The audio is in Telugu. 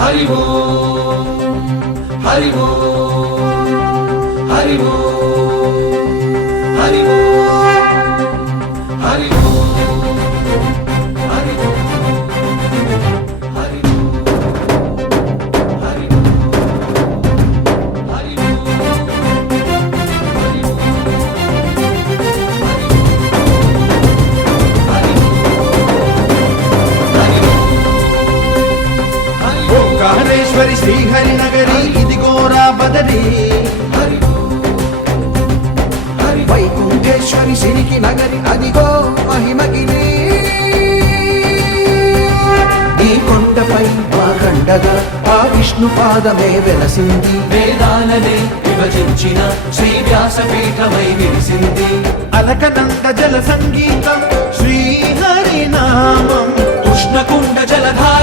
ஹரிவோ ஹரிவோ ஹரிவோ ஹரிவோ ஹரிவோ ఓంకారేశ్వరి శ్రీహరి నగరి ఇదిగోరా బదరి. వైకుంఠేశ్వరి సిరికి నగరి అదిగో మహిమగిరి. ఈ కొండపై మా కండగా ఆ విష్ణు పాదమే వెలసింది. వేదాలనే విభజించిన శ్రీ వ్యాసపీఠమై విరిసింది అలకనంద జల సంగీతం శ్రీహరి నామం. ఉష్ణకుండ జలధారలలో